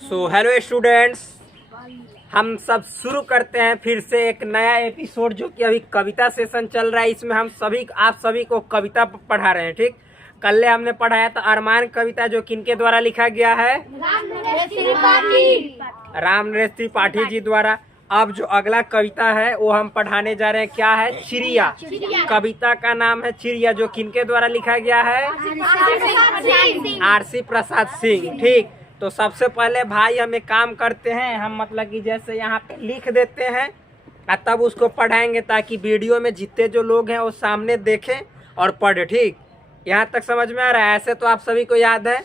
Hello students, हम सब शुरू करते हैं फिर से एक नया एपिसोड जो कि अभी कविता सेशन चल रहा है। इसमें हम आप सभी को कविता पढ़ा रहे हैं। ठीक, कल हमने पढ़ाया था अरमान कविता जो किनके द्वारा लिखा गया है? राम नरेश त्रिपाठी जी द्वारा। अब जो अगला कविता है वो हम पढ़ाने जा रहे हैं, क्या है? चिड़िया। कविता का नाम है चिड़िया जो किनके द्वारा लिखा गया है? आरसी प्रसाद सिंह। ठीक, तो सबसे पहले भाई हम एक काम करते हैं, हम मतलब कि जैसे यहाँ पे लिख देते हैं और तब उसको पढ़ाएंगे ताकि वीडियो में जितने जो लोग हैं वो सामने देखें और पढ़े। ठीक, यहाँ तक समझ में आ रहा है? ऐसे तो आप सभी को याद है?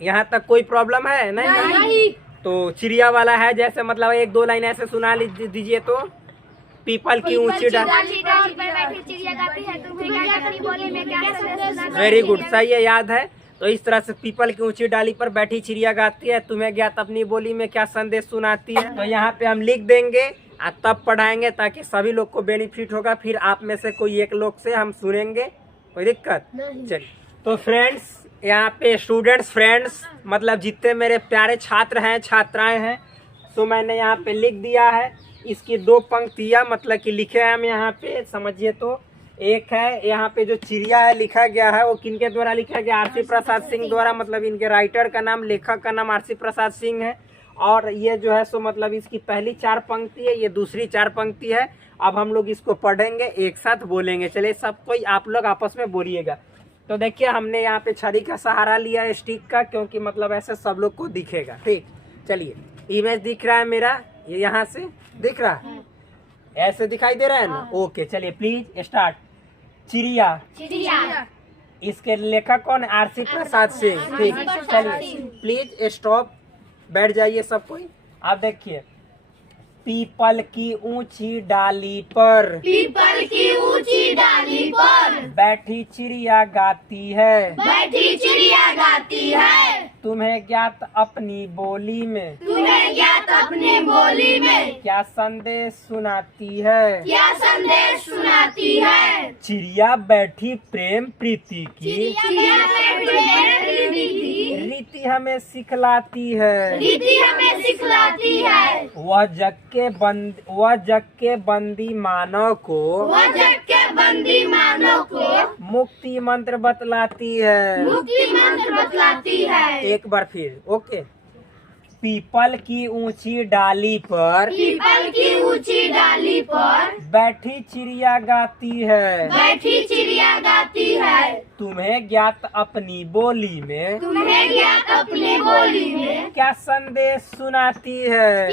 यहाँ तक कोई प्रॉब्लम है? नहीं। तो चिड़िया वाला है, जैसे मतलब एक दो लाइन ऐसे सुना दीजिए तो। पीपल की ऊंची डाली वेरी गुड, सही है, याद है। तो इस तरह से पीपल की ऊंची डाली पर बैठी चिड़िया गाती है, तुम्हें ज्ञात अपनी बोली में क्या संदेश सुनाती है। तो यहाँ पे हम लिख देंगे और तब पढ़ाएंगे ताकि सभी लोग को बेनिफिट होगा। फिर आप में से कोई एक लोग से हम सुनेंगे, कोई दिक्कत? चलिए, तो फ्रेंड्स, यहाँ पे स्टूडेंट्स फ्रेंड्स मतलब जितने मेरे प्यारे छात्र हैं छात्राएं हैं, तो मैंने यहाँ पे लिख दिया है। इसकी दो पंक्तियाँ मतलब कि लिखे हैं हम यहाँ पे, समझिए। तो एक है यहाँ पे जो चिड़िया है लिखा गया है वो किनके द्वारा लिखा गया? आरसी प्रसाद सिंह द्वारा। मतलब इनके राइटर का नाम, लेखक का नाम आरसी प्रसाद सिंह है। और ये जो है सो मतलब इसकी पहली चार पंक्ति है, ये दूसरी चार पंक्ति है। अब हम लोग इसको पढ़ेंगे, एक साथ बोलेंगे। चलिए, सब कोई आप लोग आपस में बोलिएगा। तो देखिए, हमने यहाँ पे छड़ी का सहारा लिया है, स्टिक का, क्योंकि मतलब ऐसे सब लोग को दिखेगा। ठीक, चलिए, इमेज दिख रहा है मेरा, ये यहाँ से दिख रहा है, ऐसे दिखाई दे रहा है ना? ओके, चलिए प्लीज स्टार्ट। चिड़िया। इसके लेखक कौन है? आरसी प्रसाद सिंह। ठीक, चलिए प्लीज स्टॉप, बैठ जाइए सब कोई। आप देखिए, पीपल की ऊंची डाली पर बैठी चिड़िया गाती है, तुम्हें ज्ञात अपनी बोली में क्या संदेश सुनाती है? चिड़िया बैठी प्रेम प्रीति की रीति हमें सिखलाती है। वह जग के बंदी मानव को मुक्ति मंत्र बतलाती है। एक बार फिर, ओके। पीपल की ऊंची डाली पर बैठी चिड़िया गाती है, तुम्हें ज्ञात अपनी बोली में क्या संदेश सुनाती है?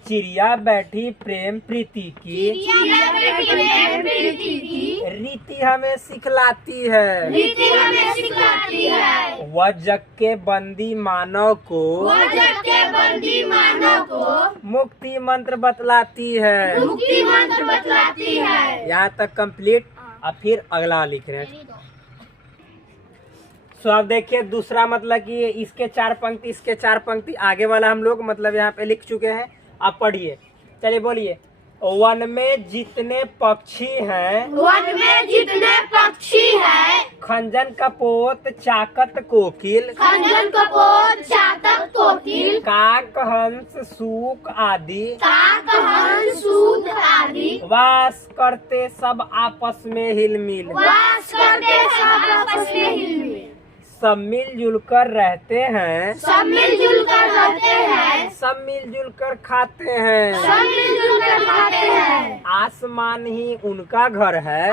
चिड़िया बैठी प्रेम प्रीति की रीति हमें सिखलाती है। वह जग के बंदी मानव को मुक्ति मंत्र बतलाती है। यहाँ तक कंप्लीट। अब फिर अगला लिख रहे हैं। सो अब देखिए, दूसरा मतलब कि इसके चार पंक्ति, इसके चार पंक्ति आगे वाला हम लोग मतलब यहाँ पे लिख चुके हैं। आप पढ़िए, चलिए बोलिए। वन में जितने पक्षी हैं खंजन कपोत चाकत कोकिल, काक हंस सूक आदि वास करते सब आपस में हिलमिल। सब मिलजुल कर रहते हैं, सब मिलजुल कर खाते हैं। आसमान ही उनका घर है,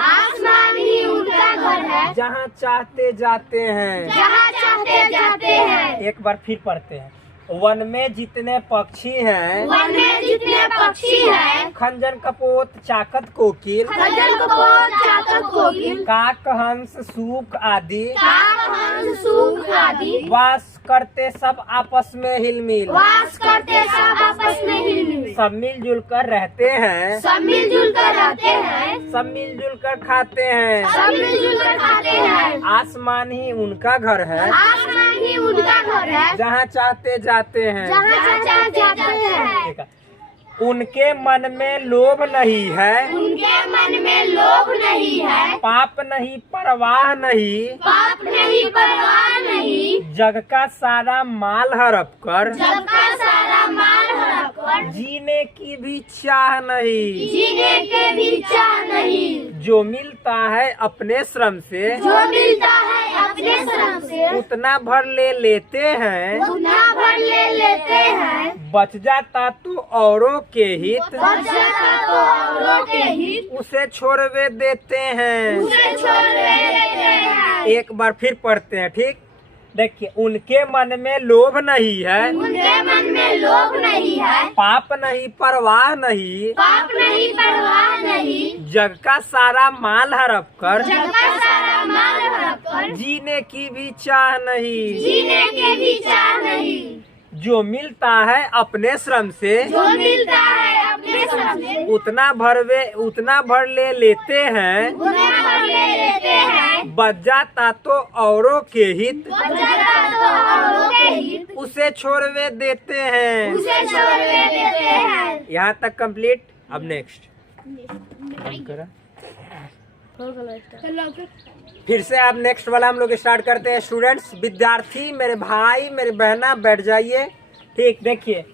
जहाँ चाहते जाते हैं। एक बार फिर पढ़ते हैं। वन में जितने पक्षी हैं खंजन कपोत चाकत कोकिल, काक हंस सूक आदि वास करते सब आपस में हिलमिल। सब मिलजुल कर रहते हैं, सब मिलजुल कर खाते हैं। आसमान ही उनका घर है, जहाँ चाहते जाते हैं। उनके मन में लोभ नहीं है, उनके मन में लोभ नहीं है, पाप नहीं परवाह नहीं, पाप नहीं परवाह नहीं, जग का सारा माल हड़प कर जग का सारा माल हड़प कर जीने की भी चाह नहीं, जीने के भी चाह नहीं। जो मिलता है अपने श्रम से जो मिलता है अपने श्रम से उतना भर ले लेते हैं, उतना भर ले लेते हैं। बच जाता तो औरों के हित बच जाता तो औरों के हित उसे छोड़वे देते हैं। उसे छोड़ देते हैं। एक बार फिर पढ़ते हैं, ठीक। देखिए, उनके मन में लोभ नहीं है, उनके मन में लोभ नहीं है, पाप नहीं परवाह नहीं, पाप नहीं परवाह नहीं। जग का सारा माल हड़प कर जग का सारा माल हड़प कर जीने की भी चाह नहीं, जीने के भी चाह नहीं। जो मिलता है अपने श्रम से जो मिलता है अपने श्रम से उतना भर ले लेते हैं, उतना भर ले लेते हैं। बच जाता तो औरों के हित बच जाता तो औरों के हित उसे छोड़वे देते हैं। उसे छोड़ देते हैं। यहाँ तक कंप्लीट। अब नेक्स्ट फिर से आप नेक्स्ट वाला हम लोग स्टार्ट करते हैं। स्टूडेंट्स, विद्यार्थी, मेरे भाई, मेरी बहना, बैठ जाइए। ठीक, देखिए,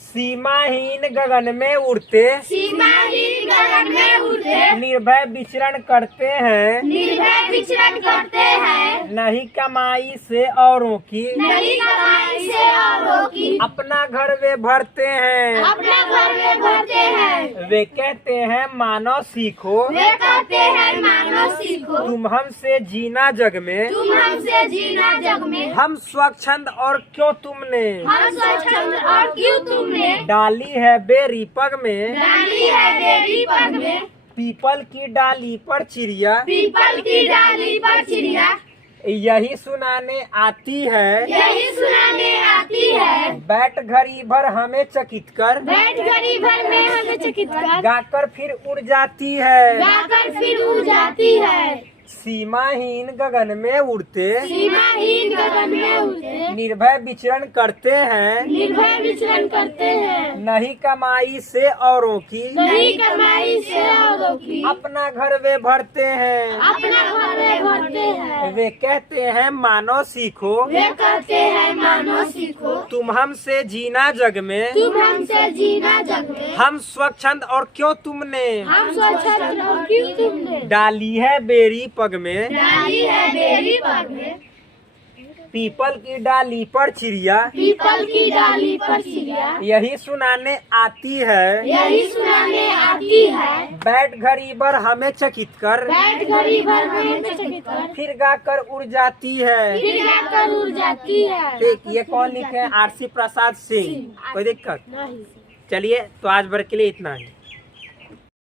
सीमाहीन गगन में उड़ते सीमाहीन गगन में उड़ते निर्भय विचरण करते हैं, निर्भय विचरण करते हैं। नहीं कमाई से औरों की नहीं कमाई से औरों की अपना घर वे भरते हैं। अपना घर में भरते हैं। वे कहते हैं मानो सीखो, वे कहते हैं मानो सीखो, तुम हमसे जीना जग में, तुम हमसे जीना जग में। हम स्वच्छंद और क्यों तुमने हम स्वच्छंद और क्यों तुमने डाली है बेरी पग में, डाली है बेरी पग में। पीपल की डाली पर चिड़िया पीपल की डाली पर चिड़िया यही सुनाने आती है। यही सुनाने आती है। बैठ घड़ी भर हमें चकित कर बैठ घड़ी भर में हमें चकित कर गाकर फिर उड़ जाती है। गाकर फिर उड़ जाती है। सीमाहीन गगन में उड़ते सीमाहीन गगन में उड़ते निर्भय विचरण करते हैं, निर्भय विचरण करते हैं। नहीं कमाई से औरों की नहीं कमाई से औरों की अपना घर वे भरते हैं। अपना घर में भरते हैं। वे कहते हैं मानो सीखो, वे कहते हैं मानो सीखो, तुम हमसे जीना जग में, तुम हमसे जीना जग में। हम स्वच्छंद और क्यों तुमने हम स्वच्छंद और क्यों तुमने डाली है बेरी पग में, डाली है बेरी पग में। पीपल की डाली पर चिड़िया पीपल की डाली पर चिड़िया यही सुनाने आती है। यही सुनाने आती है। बैठ घड़ी भर हमें चकित कर बैठ घड़ी भर में चकित कर फिर गाकर उड़ जाती है। फिर गाकर उड़ जाती है। ठीक, ये कौन लिखे हैं? आरसी प्रसाद सिंह। कोई दिक्कत? नहीं। चलिए, तो आज भर के लिए इतना ही।